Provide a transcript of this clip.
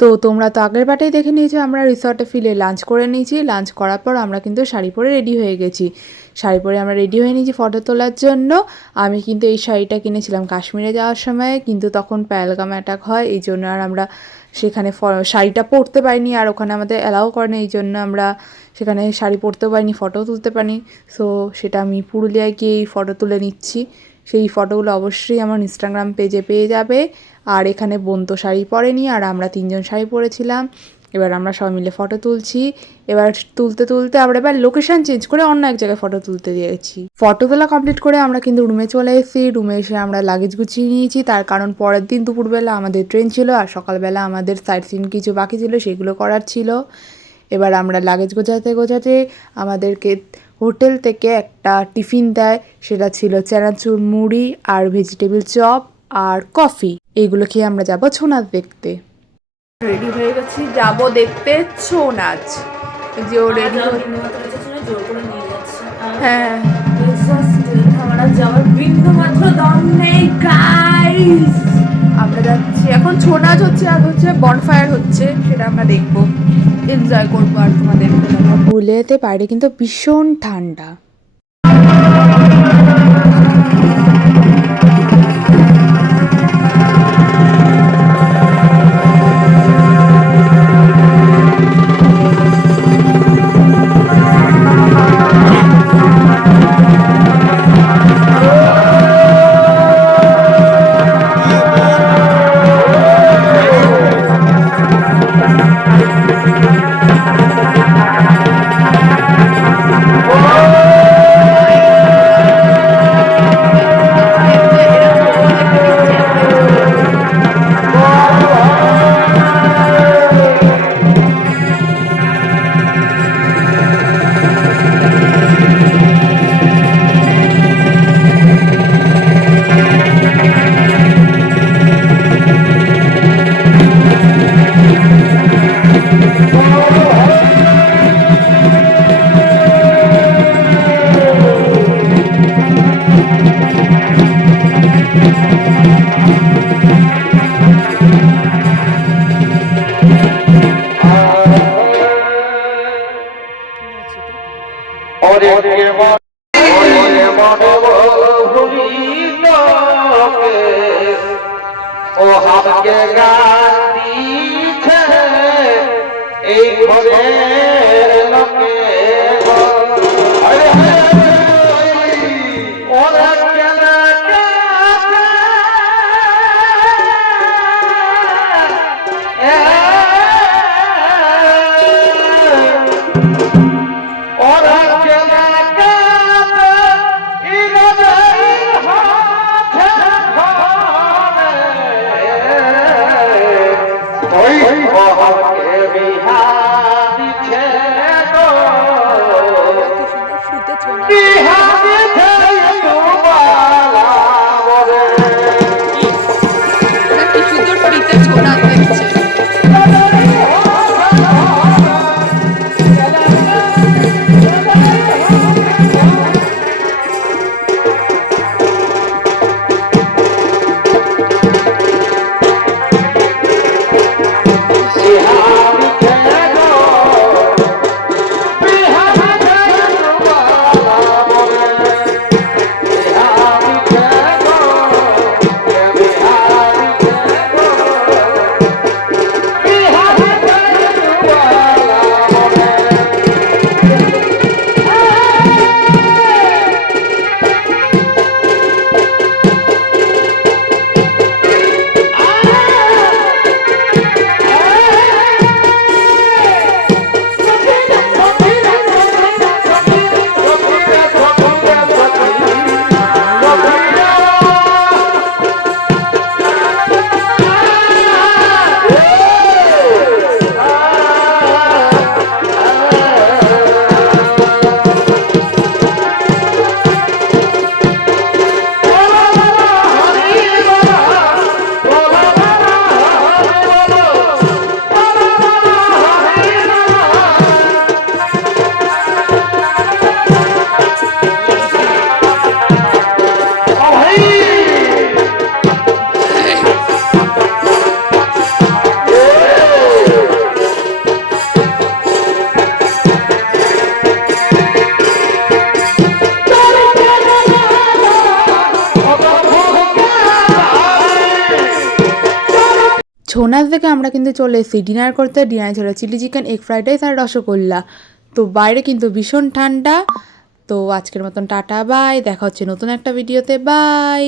তো তোমরা তো আগের বারেই দেখে নিয়েছো আমরা রিসর্টে ফিরে লাঞ্চ করে নিয়েছি। লাঞ্চ করার পর আমরা কিন্তু শাড়ি পরে রেডি হয়ে গেছি। শাড়ি পরে আমরা রেডি হয়ে নিয়েছি ফটো তোলার জন্য। আমি কিন্তু এই শাড়িটা কিনেছিলাম কাশ্মীরে যাওয়ার সময়, কিন্তু তখন পেহেলগাম অ্যাটাক হয়, এই জন্য আর আমরা সেখানে শাড়িটা পরতে পারিনি, আর ওখানে আমাদের অ্যালাউ করে না, এই জন্য আমরা সেখানে শাড়ি পরতেও পারিনি, ফটোও তুলতে পারিনি। সো সেটা আমি পুরুলিয়ায় গিয়েই ফটো তুলে নিচ্ছি। সেই ফটোগুলো অবশ্যই আমার ইনস্টাগ্রাম পেজে পেয়ে যাবে। আর এখানে বোন তো শাড়ি পরেনি, আর আমরা 3 জন শাড়ি পরেছিলাম। এবার আমরা সবাই মিলে ফটো তুলছি। এবার তুলতে তুলতে আমরা এবার লোকেশন চেঞ্জ করে অন্য এক জায়গায় ফটো তুলতে দিয়েছি। ফটো তোলা কমপ্লিট করে আমরা কিন্তু রুমে চলে এসেছি। রুমে এসে আমরা লাগেজ গুছিয়ে নিয়েছি, তার কারণ পরের দিন দুপুরবেলা আমাদের ট্রেন ছিল, আর সকালবেলা আমাদের সাইট সিন কিছু বাকি ছিল, সেগুলো করার ছিল। এবার আমরা লাগেজ গোছাতে গোছাতে আমাদেরকে হোটেল থেকে একটা টিফিন দেয়, সেটা ছিল চানাচুর মুড়ি আর ভেজিটেবল চপ আর কফি। এইগুলো খেয়ে আমরা যাবো ছৌ নাচ দেখতে। রেডি হয়ে গেছি, যাবো দেখতে ছৌ নাচ। যে ও রেডি হ্যাঁ, আমরা যাওয়ার বিন্দু মাত্র দম নেই গাইস। আমরা যাচ্ছি, এখন ছৌ নাচ হচ্ছে আর হচ্ছে বনফায়ার হচ্ছে, সেটা আমরা দেখবো, এনজয় করবো। আর তোমাদের পুরুলিয়াতে বাইরে কিন্তু ভীষণ ঠান্ডা। ছৌ নাচ দেখে আমরা কিন্তু চলে এসেছি ডিনার করতে। ডিনার ছিল chilli chicken, egg fried rice আর রসগোল্লা। তো বাইরে কিন্তু ভীষণ ঠান্ডা। তো আজকের মতন টাটা বাই, দেখা হচ্ছে নতুন একটা ভিডিওতে, বাই।